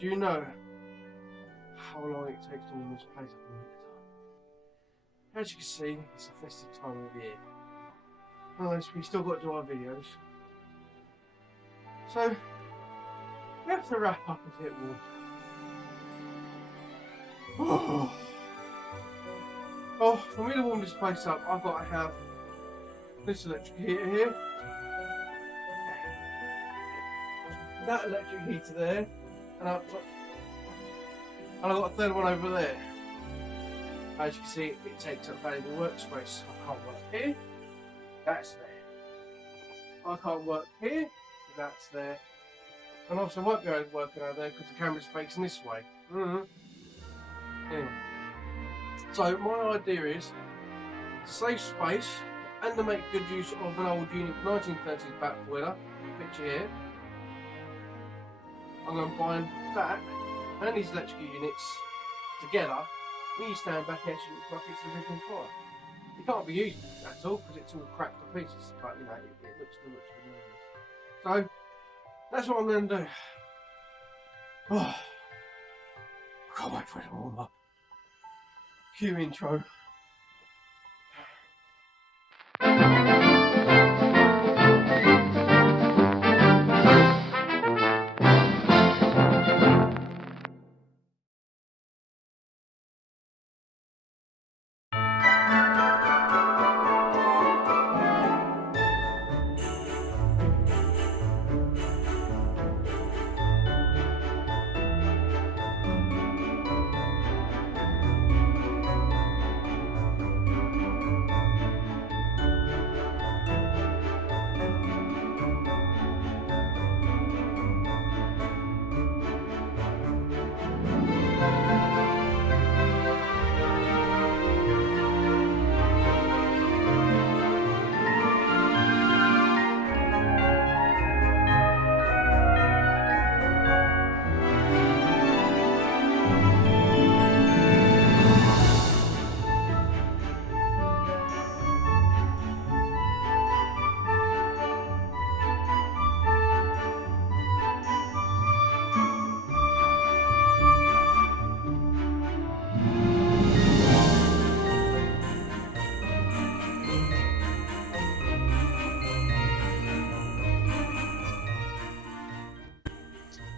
Do you know how long it takes to warm this place up in winter time? As you can see, it's a festive time of year. Unless we still got to do our videos. So, we have to wrap up a bit warm. Oh, for me to warm this place up, I've got to have this electric heater here. That electric heater there. And I've got a third one over there. As you can see, it takes up valuable workspace. I can't work here. That's there. I can't work here. That's there. And also I won't be able to work out there because the camera's facing this way. Anyway. So my idea is to save space and to make good use of an old unit 1930s back boiler. Picture here. I'm going to combine that and these electrical units together. When you stand back, it actually looks like it's a original fire. It can't be used at all because it's all cracked to pieces, but you know, it looks really nice. So that's what I'm going to do. Oh, I can't wait for it to warm up. Cue intro.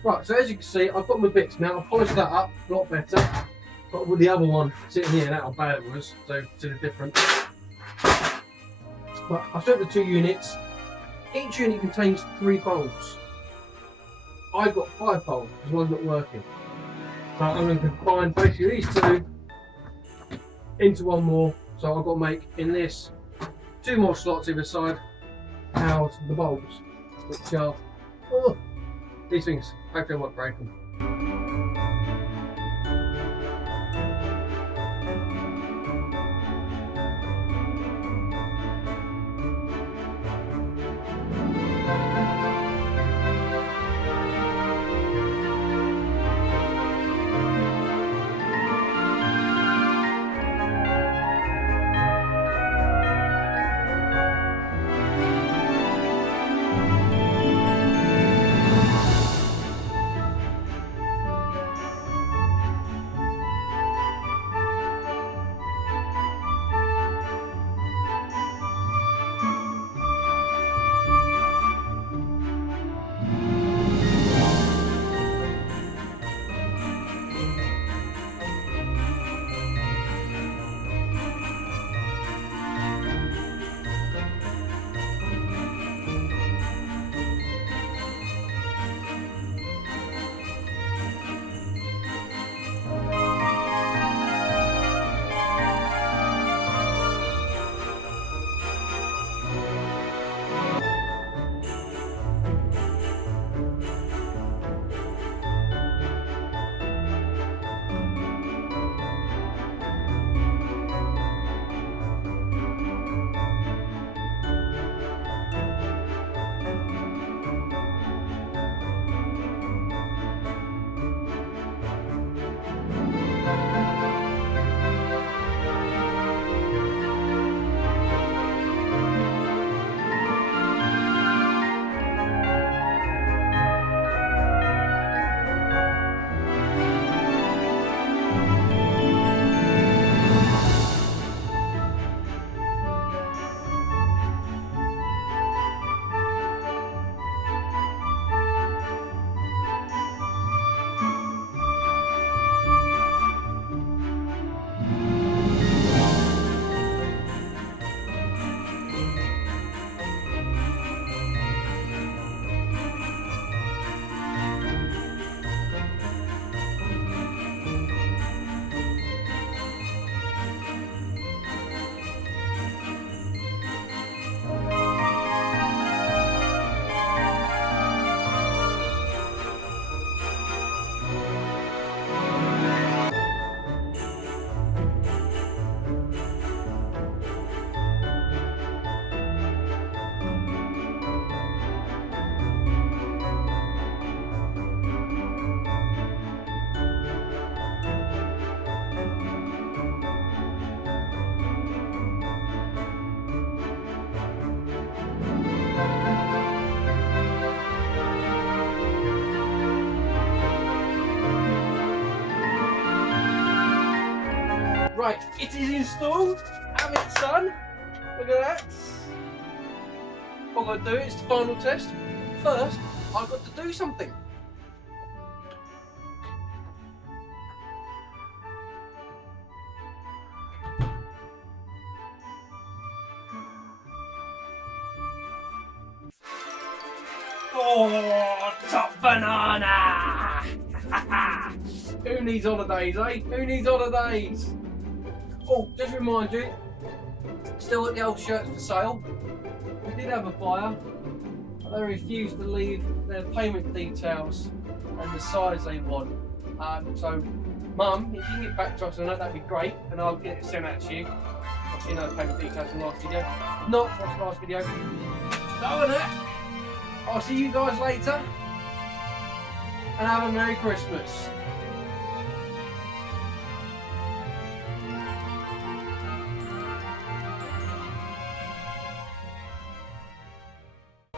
Right, so as you can see, I've got my bits now. I've polished that up a lot better. But with the other one sitting here, that's how bad it was, so it's a different. But I've set the two units. Each unit contains 3 bulbs. I've got 5 bulbs because one's not working. So I'm going to combine basically these two into one more. So I've got to make in this 2 more slots either side house the bulbs, which are these things. Hopefully I won't break them. Right, it is installed. Have it, son. Look at that. All I've got to do is the final test. First, I've got to do something. Oh, top banana! Who needs holidays, eh? Who needs holidays? Oh, just remind you, still got the old shirts for sale. We did have a buyer, but they refused to leave their payment details and the size they want. So, Mum, if you can get back to us on that, that'd be great, and I'll get it sent out to you. Obviously, you know the payment details in the last video. Not watch the last video. So, on that, I'll see you guys later, and have a Merry Christmas.